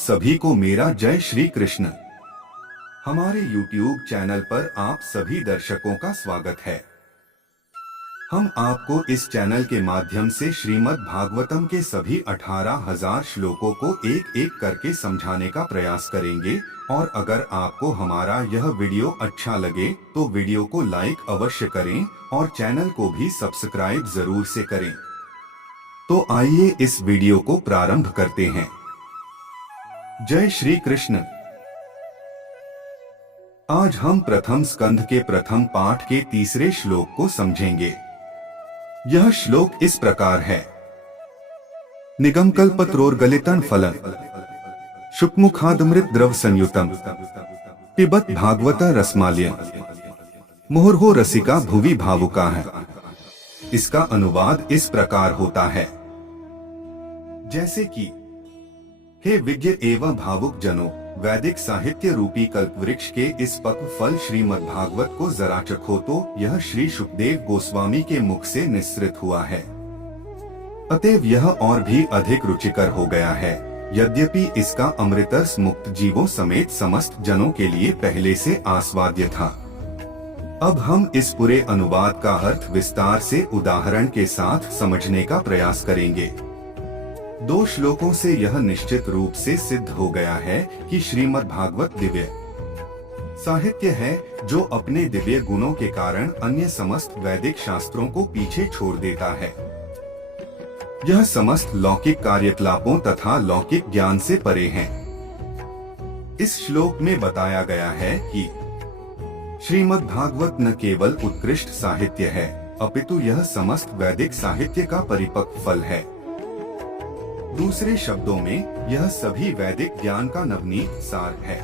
सभी को मेरा जय श्री कृष्ण। हमारे YouTube चैनल पर आप सभी दर्शकों का स्वागत है। हम आपको इस चैनल के माध्यम से श्रीमद् भागवतम के सभी 18,000 श्लोकों को एक एक करके समझाने का प्रयास करेंगे और अगर आपको हमारा यह वीडियो अच्छा लगे तो वीडियो को लाइक अवश्य करें और चैनल को भी सब्सक्राइब जरूर से करें। तो आइए इस वीडियो को प्रारंभ करते हैं। जय श्री कृष्ण। आज हम प्रथम स्कंध के प्रथम पाठ के तीसरे श्लोक को समझेंगे। यह श्लोक इस प्रकार है। निगमकल्पत्रोर्गलितं फलं शुकमुखादमृत द्रव संयुतम पिबत भागवत रसमालयं मुहुर्हो रसिका भुवि भावुका है। इसका अनुवाद इस प्रकार होता है। जैसे कि हे विज्ञ एवं भावुक जनों, वैदिक साहित्य रूपी कल्पवृक्ष के इस पक्व फल श्रीमद् भागवत को जरा चखो तो यह श्री सुखदेव गोस्वामी के मुख से निस्सृत हुआ है। अतएव यह और भी अधिक रुचिकर हो गया है, यद्यपि इसका अमृतरस मुक्त जीवों समेत समस्त जनों के लिए पहले से आस्वाद्य था। अब हम इस पूरे अनुवाद का अर्थ विस्तार से उदाहरण के साथ समझने का प्रयास करेंगे। दो श्लोकों से यह निश्चित रूप से सिद्ध हो गया है कि श्रीमद् भागवत दिव्य साहित्य है, जो अपने दिव्य गुणों के कारण अन्य समस्त वैदिक शास्त्रों को पीछे छोड़ देता है। यह समस्त लौकिक कार्यकलापों तथा लौकिक ज्ञान से परे है। इस श्लोक में बताया गया है कि श्रीमद् भागवत न केवल उत्कृष्ट साहित्य है, अपितु यह समस्त वैदिक साहित्य का परिपक्व फल है। दूसरे शब्दों में यह सभी वैदिक ज्ञान का नवनीत सार है।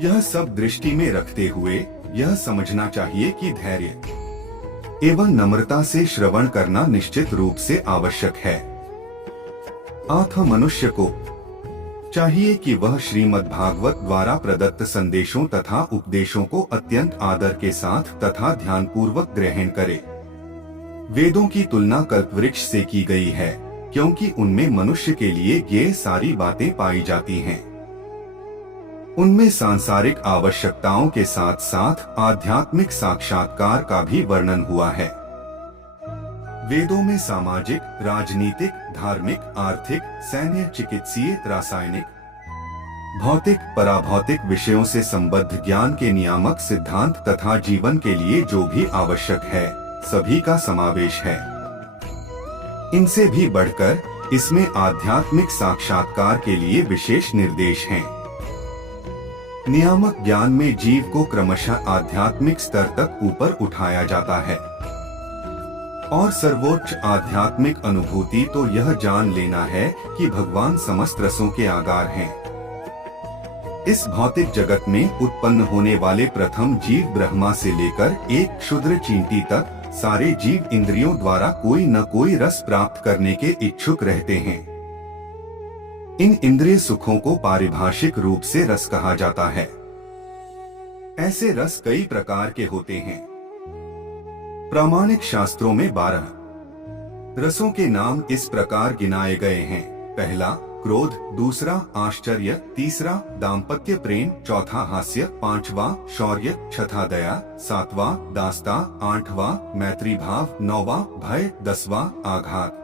यह सब दृष्टि में रखते हुए यह समझना चाहिए कि धैर्य एवं नम्रता से श्रवण करना निश्चित रूप से आवश्यक है। अतः मनुष्य को चाहिए कि वह श्रीमद् भागवत द्वारा प्रदत्त संदेशों तथा उपदेशों को अत्यंत आदर के साथ तथा ध्यानपूर्वक ग्रहण करे। वेदों की तुलना कल्पवृक्ष से की गई है, क्योंकि उनमें मनुष्य के लिए ये सारी बातें पाई जाती हैं। उनमें सांसारिक आवश्यकताओं के साथ साथ आध्यात्मिक साक्षात्कार का भी वर्णन हुआ है। वेदों में सामाजिक, राजनीतिक, धार्मिक, आर्थिक, सैन्य, चिकित्सीय, रासायनिक, भौतिक, पराभौतिक विषयों से संबद्ध ज्ञान के नियामक सिद्धांत तथा जीवन के लिए जो भी आवश्यक है, सभी का समावेश है। इनसे भी बढ़कर इसमें आध्यात्मिक साक्षात्कार के लिए विशेष निर्देश हैं। नियामक ज्ञान में जीव को क्रमशः आध्यात्मिक स्तर तक ऊपर उठाया जाता है और सर्वोच्च आध्यात्मिक अनुभूति तो यह जान लेना है कि भगवान समस्त रसों के आगार हैं। इस भौतिक जगत में उत्पन्न होने वाले प्रथम जीव ब्रह्मा से लेकर एक क्षुद्र चींटी तक सारे जीव इंद्रियों द्वारा कोई न कोई रस प्राप्त करने के इच्छुक रहते हैं। इन इंद्रिय सुखों को पारिभाषिक रूप से रस कहा जाता है। ऐसे रस कई प्रकार के होते हैं। प्रामाणिक शास्त्रों में 12 रसों के नाम इस प्रकार गिनाए गए हैं। पहला क्रोध, दूसरा आश्चर्य, तीसरा दाम्पत्य प्रेम, चौथा हास्य, पांचवा शौर्य, छठा दया, सातवां दास्ता, आठवां मैत्री भाव, नौवां भय, 10वां आघात,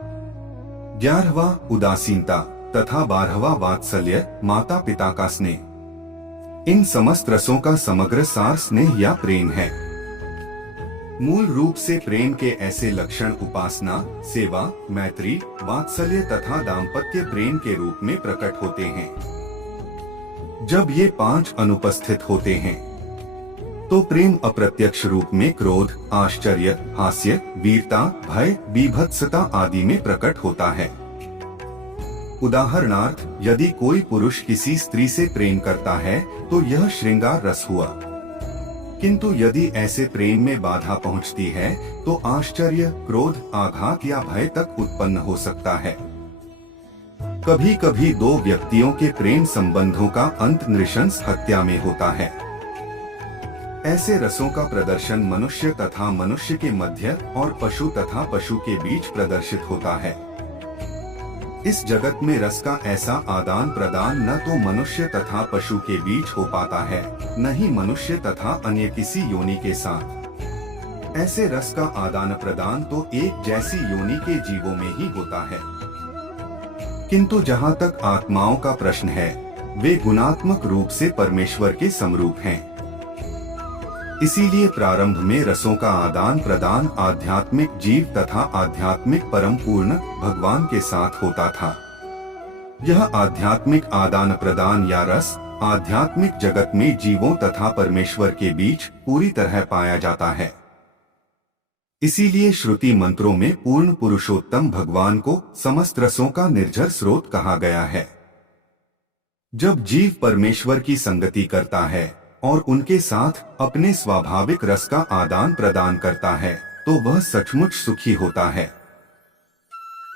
11वां उदासीनता तथा 12वां वात्सल्य, माता पिता का स्नेह। इन समस्त रसों का समग्र सार स्नेह या प्रेम है। मूल रूप से प्रेम के ऐसे लक्षण उपासना, सेवा, मैत्री, वात्सल्य तथा दाम्पत्य प्रेम के रूप में प्रकट होते हैं। जब ये 5 अनुपस्थित होते हैं तो प्रेम अप्रत्यक्ष रूप में क्रोध, आश्चर्य, हास्य, वीरता, भय, बीभत्सता आदि में प्रकट होता है। उदाहरणार्थ, यदि कोई पुरुष किसी स्त्री से प्रेम करता है तो यह श्रृंगार रस हुआ, किंतु यदि ऐसे प्रेम में बाधा पहुंचती है तो आश्चर्य, क्रोध, आघात या भय तक उत्पन्न हो सकता है। कभी कभी दो व्यक्तियों के प्रेम संबंधों का अंत नृशंस हत्या में होता है। ऐसे रसों का प्रदर्शन मनुष्य तथा मनुष्य के मध्य और पशु तथा पशु के बीच प्रदर्शित होता है। इस जगत में रस का ऐसा आदान प्रदान न तो मनुष्य तथा पशु के बीच हो पाता है, न ही मनुष्य तथा अन्य किसी योनि के साथ। ऐसे रस का आदान प्रदान तो एक जैसी योनि के जीवों में ही होता है। किंतु जहाँ तक आत्माओं का प्रश्न है, वे गुणात्मक रूप से परमेश्वर के समरूप हैं। इसीलिए प्रारंभ में रसों का आदान प्रदान आध्यात्मिक जीव तथा आध्यात्मिक परम पूर्ण भगवान के साथ होता था। यह आध्यात्मिक आदान प्रदान या रस आध्यात्मिक जगत में जीवों तथा परमेश्वर के बीच पूरी तरह पाया जाता है। इसीलिए श्रुति मंत्रों में पूर्ण पुरुषोत्तम भगवान को समस्त रसों का निर्झर स्रोत कहा गया है। जब जीव परमेश्वर की संगति करता है और उनके साथ अपने स्वाभाविक रस का आदान प्रदान करता है, तो वह सचमुच सुखी होता है।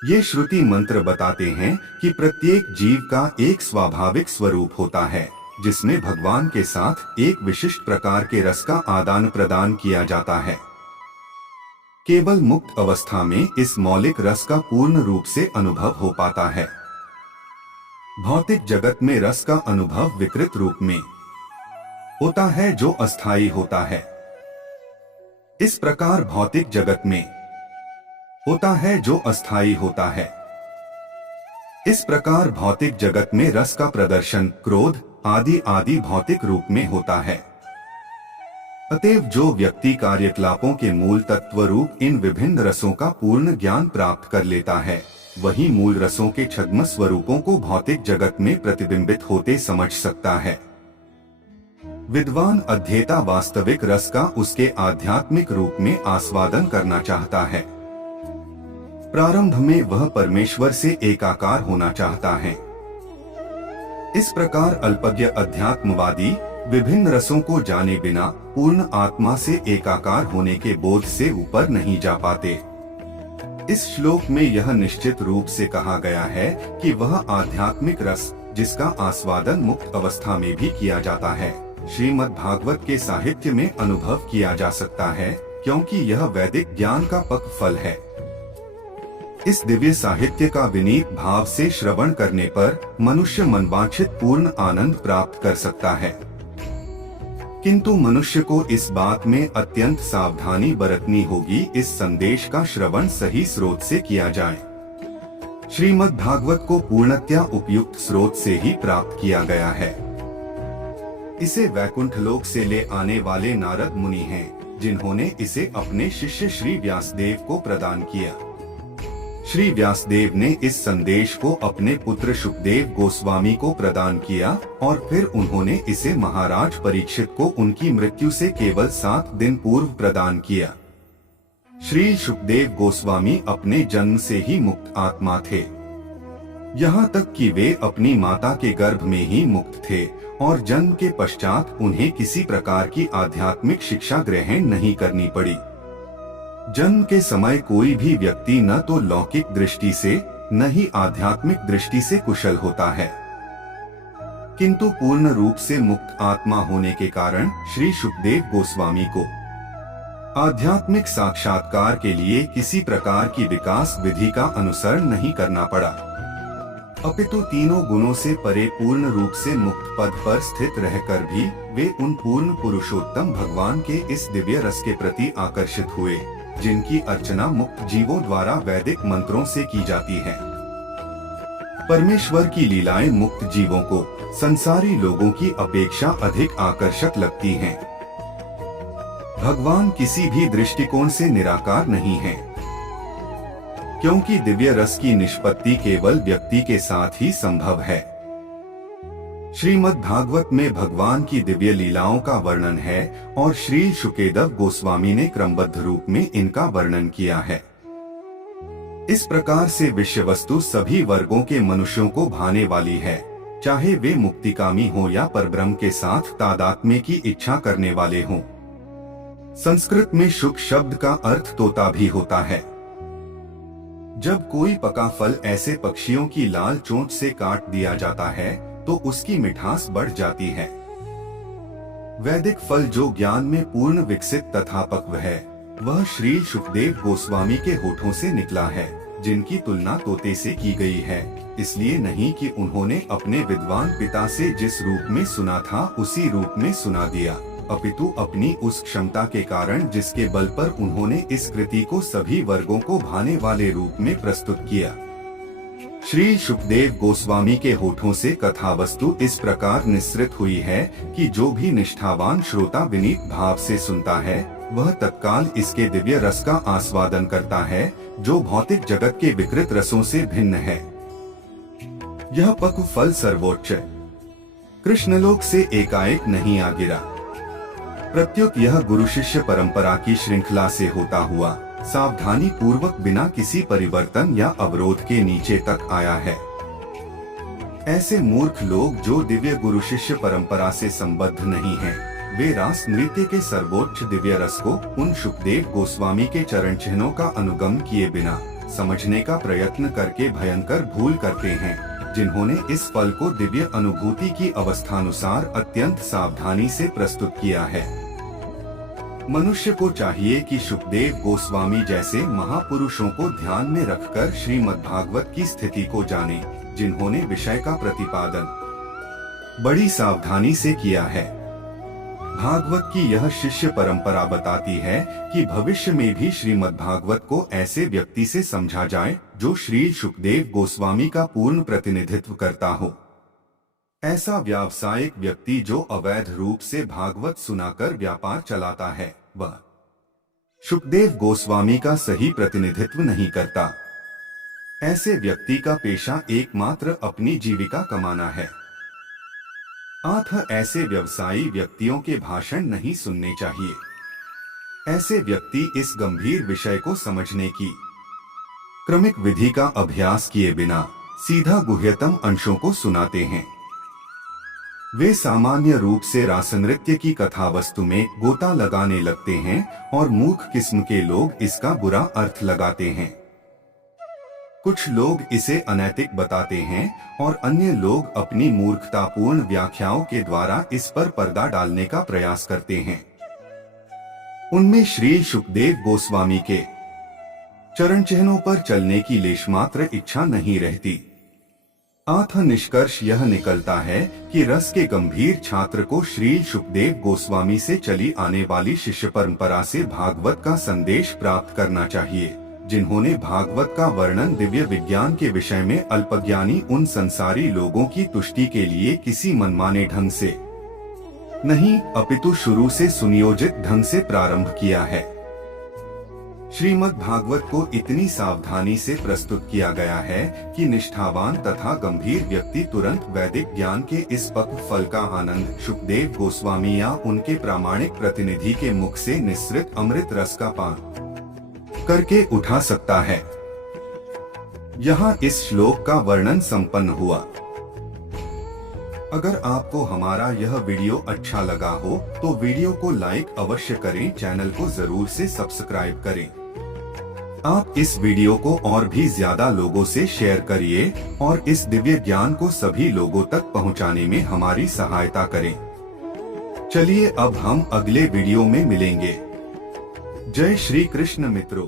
ये श्रुति मंत्र बताते हैं कि प्रत्येक जीव का एक स्वाभाविक स्वरूप होता है, जिसमें भगवान के साथ एक विशिष्ट प्रकार के रस का आदान प्रदान किया जाता है। केवल मुक्त अवस्था में इस मौलिक रस का पूर्ण रूप से अनुभव हो पाता है। भौतिक जगत में रस का अनुभव विकृत रूप में होता है, जो अस्थायी होता है। इस प्रकार भौतिक जगत में होता है जो अस्थायी होता है। इस प्रकार भौतिक जगत में रस का प्रदर्शन क्रोध आदि आदि भौतिक रूप में होता है। अतएव जो व्यक्ति कार्यकलापों के मूल तत्व रूप इन विभिन्न रसों का पूर्ण ज्ञान प्राप्त कर लेता है, वही मूल रसों के छद्म स्वरूपों को भौतिक जगत में प्रतिबिंबित होते समझ सकता है। विद्वान अध्येता वास्तविक रस का उसके आध्यात्मिक रूप में आस्वादन करना चाहता है। प्रारंभ में वह परमेश्वर से एकाकार होना चाहता है। इस प्रकार अल्पज्ञ अध्यात्मवादी विभिन्न रसों को जाने बिना पूर्ण आत्मा से एकाकार होने के बोध से ऊपर नहीं जा पाते। इस श्लोक में यह निश्चित रूप से कहा गया है कि वह आध्यात्मिक रस जिसका आस्वादन मुक्त अवस्था में भी किया जाता है, श्रीमद् भागवत के साहित्य में अनुभव किया जा सकता है, क्योंकि यह वैदिक ज्ञान का पक्व फल है। इस दिव्य साहित्य का विनीत भाव से श्रवण करने पर मनुष्य मनवांछित पूर्ण आनंद प्राप्त कर सकता है। किंतु मनुष्य को इस बात में अत्यंत सावधानी बरतनी होगी, इस संदेश का श्रवण सही स्रोत से किया जाए। श्रीमद् भागवत को पूर्णतया उपयुक्त स्रोत से ही प्राप्त किया गया है। इसे वैकुंठ लोक से ले आने वाले नारद मुनि हैं, जिन्होंने इसे अपने शिष्य श्री व्यासदेव को प्रदान किया। श्री व्यासदेव ने इस संदेश को अपने पुत्र शुकदेव गोस्वामी को प्रदान किया और फिर उन्होंने इसे महाराज परीक्षित को उनकी मृत्यु से केवल 7 दिन पूर्व प्रदान किया। श्री शुकदेव गोस्वामी अपने जन्म से ही मुक्त आत्मा थे। यहाँ तक कि वे अपनी माता के गर्भ में ही मुक्त थे और जन्म के पश्चात उन्हें किसी प्रकार की आध्यात्मिक शिक्षा ग्रहण नहीं करनी पड़ी। जन्म के समय कोई भी व्यक्ति न तो लौकिक दृष्टि से न ही आध्यात्मिक दृष्टि से कुशल होता है, किंतु पूर्ण रूप से मुक्त आत्मा होने के कारण श्री शुकदेव गोस्वामी को आध्यात्मिक साक्षात्कार के लिए किसी प्रकार की विकास विधि का अनुसरण नहीं करना पड़ा, अपितु तीनों गुणों से परे पूर्ण रूप से मुक्त पद पर स्थित रहकर भी वे उन पूर्ण पुरुषोत्तम भगवान के इस दिव्य रस के प्रति आकर्षित हुए, जिनकी अर्चना मुक्त जीवों द्वारा वैदिक मंत्रों से की जाती है। परमेश्वर की लीलाएं मुक्त जीवों को संसारी लोगों की अपेक्षा अधिक आकर्षक लगती हैं। भगवान किसी भी दृष्टिकोण से निराकार नहीं है, क्योंकि दिव्य रस की निष्पत्ति केवल व्यक्ति के साथ ही संभव है। श्रीमद् भागवत में भगवान की दिव्य लीलाओं का वर्णन है और श्री शुकेदेव गोस्वामी ने क्रमबद्ध रूप में इनका वर्णन किया है। इस प्रकार से विषय वस्तु सभी वर्गों के मनुष्यों को भाने वाली है, चाहे वे मुक्तिकामी हो या परब्रह्म के साथ तादात्म्य की इच्छा करने वाले हों। संस्कृत में शुक शब्द का अर्थ तोता भी होता है। जब कोई पका फल ऐसे पक्षियों की लाल चोंच से काट दिया जाता है तो उसकी मिठास बढ़ जाती है। वैदिक फल जो ज्ञान में पूर्ण विकसित तथा पक्व है, वह श्री शुकदेव गोस्वामी के होठों से निकला है। जिनकी तुलना तोते से की गई है, इसलिए नहीं कि उन्होंने अपने विद्वान पिता से जिस रूप में सुना था उसी रूप में सुना दिया, अपितु अपनी उस क्षमता के कारण जिसके बल पर उन्होंने इस कृति को सभी वर्गों को भाने वाले रूप में प्रस्तुत किया। श्री शुकदेव गोस्वामी के होठों से कथा वस्तु इस प्रकार निस्सृत हुई है कि जो भी निष्ठावान श्रोता विनीत भाव से सुनता है वह तत्काल इसके दिव्य रस का आस्वादन करता है, जो भौतिक जगत के विकृत रसों से भिन्न है। यह पक्व फल सर्वोच्च कृष्णलोक से एकाएक नहीं आ गिरा, प्रत्युत यह गुरु शिष्य परंपरा की श्रृंखला से होता हुआ सावधानी पूर्वक बिना किसी परिवर्तन या अवरोध के नीचे तक आया है। ऐसे मूर्ख लोग जो दिव्य गुरु शिष्य परंपरा से संबद्ध नहीं हैं, वे रास नृत्य के सर्वोच्च दिव्य रस को उन शुकदेव गोस्वामी के चरण चिन्हों का अनुगम किए बिना समझने का प्रयत्न करके भयंकर भूल करते हैं, जिन्होंने इस फल को दिव्य अनुभूति की अवस्थानुसार अत्यंत सावधानी से प्रस्तुत किया है। मनुष्य को चाहिए कि शुकदेव गोस्वामी जैसे महापुरुषों को ध्यान में रखकर श्रीमद्भागवत की स्थिति को जाने, जिन्होंने विषय का प्रतिपादन बड़ी सावधानी से किया है। भागवत की यह शिष्य परंपरा बताती है कि भविष्य में भी श्रीमद्भागवत को ऐसे व्यक्ति से समझा जाए जो श्री शुकदेव गोस्वामी का पूर्ण प्रतिनिधित्व करता हो। ऐसा व्यावसायिक व्यक्ति जो अवैध रूप से भागवत सुनाकर व्यापार चलाता है, वह शुकदेव गोस्वामी का सही प्रतिनिधित्व नहीं करता। ऐसे व्यक्ति का पेशा एकमात्र अपनी जीविका कमाना है। अतः ऐसे व्यवसायी व्यक्तियों के भाषण नहीं सुनने चाहिए। ऐसे व्यक्ति इस गंभीर विषय को समझने की क्रमिक विधि का अभ्यास किए बिना सीधा गुह्यतम अंशों को सुनाते हैं। वे सामान्य रूप से रासनृत्य की कथा वस्तु में गोता लगाने लगते हैं और मूर्ख किस्म के लोग इसका बुरा अर्थ लगाते हैं। कुछ लोग इसे अनैतिक बताते हैं और अन्य लोग अपनी मूर्खतापूर्ण व्याख्याओं के द्वारा इस पर पर्दा डालने का प्रयास करते हैं। उनमें श्री शुकदेव गोस्वामी के चरण चिन्हों पर चलने की लेशमात्र इच्छा नहीं रहती। अतः निष्कर्ष यह निकलता है कि रस के गंभीर छात्र को श्री शुकदेव गोस्वामी से चली आने वाली शिष्य परंपरा से भागवत का संदेश प्राप्त करना चाहिए, जिन्होंने भागवत का वर्णन दिव्य विज्ञान के विषय में अल्पज्ञानी उन संसारी लोगों की तुष्टि के लिए किसी मनमाने ढंग से नहीं अपितु शुरू से सुनियोजित ढंग से प्रारंभ किया है। श्रीमद् भागवत को इतनी सावधानी से प्रस्तुत किया गया है कि निष्ठावान तथा गंभीर व्यक्ति तुरंत वैदिक ज्ञान के इस पक्व फल का आनंद शुकदेव गोस्वामी या उनके प्रामाणिक प्रतिनिधि के मुख से निस्सृत अमृत रस का पान करके उठा सकता है। यहाँ इस श्लोक का वर्णन संपन्न हुआ। अगर आपको हमारा यह वीडियो अच्छा लगा हो तो वीडियो को लाइक अवश्य करें, चैनल को जरूर से सब्सक्राइब करें। आप इस वीडियो को और भी ज्यादा लोगों से शेयर करिए और इस दिव्य ज्ञान को सभी लोगों तक पहुंचाने में हमारी सहायता करें। चलिए अब हम अगले वीडियो में मिलेंगे। जय श्री कृष्ण मित्रों।